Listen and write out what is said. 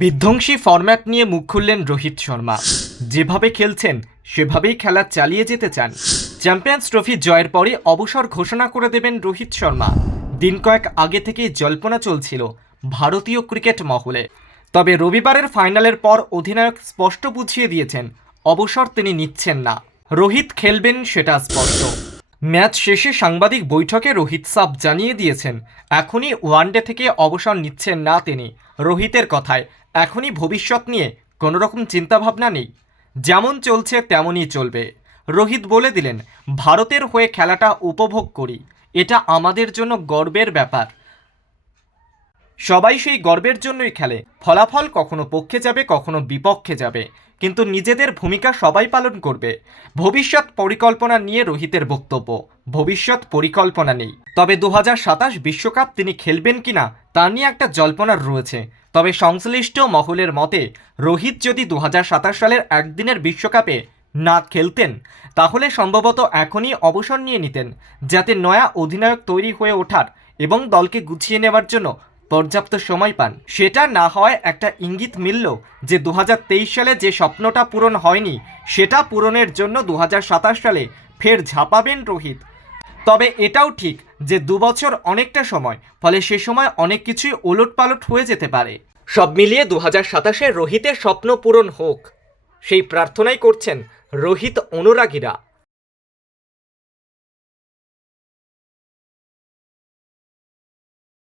বিধ্বংসী ফরম্যাট নিয়ে মুখ খুললেন রোহিত শর্মা। যেভাবে খেলছেন সেভাবেই খেলা চালিয়ে যেতে চান। চ্যাম্পিয়ন্স ট্রফি জয়ের পরে অবসর ঘোষণা করে দেবেন রোহিত শর্মা। দিন কয়েক আগে থেকেই জল্পনা চলছিল ভারতীয় ক্রিকেট মহলে। তবে রবিবারের ফাইনালের পর অধিনায়ক স্পষ্ট বুঝিয়ে দিয়েছেন অবসর তিনি নিচ্ছেন না। রোহিত খেলবেন সেটা স্পষ্ট। ম্যাচ শেষে সাংবাদিক বৈঠকে রোহিত সাফ জানিয়ে দিয়েছেন এখনই ওয়ানডে থেকে অবসর নিচ্ছেন না তিনি। রোহিতের কথায় এখনই ভবিষ্যৎ নিয়ে কোনোরকম চিন্তাভাবনা নেই, যেমন চলছে তেমনই চলবে। রোহিত বলে দিলেন, ভারতের হয়ে খেলাটা উপভোগ করি, এটা আমাদের জন্য গর্বের ব্যাপার। সবাই সেই গর্বের জন্যই খেলে। ফলাফল কখনো পক্ষে যাবে কখনো বিপক্ষে যাবে, কিন্তু নিজেদের ভূমিকা সবাই পালন করবে। ভবিষ্যৎ পরিকল্পনা নিয়ে রোহিতের বক্তব্য, ভবিষ্যৎ পরিকল্পনা নেই। তবে 2027 বিশ্বকাপ তিনি খেলবেন কিনা তা নিয়ে একটা জল্পনা রয়েছে। তবে সংশ্লিষ্ট মহলের মতে রোহিত যদি 2027 সালের একদিনের বিশ্বকাপে না খেলতেন তাহলে সম্ভবত এখনই অবসর নিয়ে নিতেন, যাতে নয়া অধিনায়ক তৈরি হয়ে ওঠার এবং দলকে গুছিয়ে নেওয়ার জন্য পর্যাপ্ত সময় পান। সেটা না হওয়ায় একটা ইঙ্গিত মিলল যে 2023 সালে যে স্বপ্নটা পূরণ হয়নি সেটা পূরণের জন্য 2027 সালে ফের ঝাঁপাবেন রোহিত। তবে এটাও ঠিক যে 2 বছর অনেকটা সময়, ফলে সে সময় অনেক কিছুই ওলটপালট হয়ে যেতে পারে। সব মিলিয়ে 2027-এ রোহিতের স্বপ্ন পূরণ হোক সেই প্রার্থনাই করছেন রোহিত অনুরাগীরা।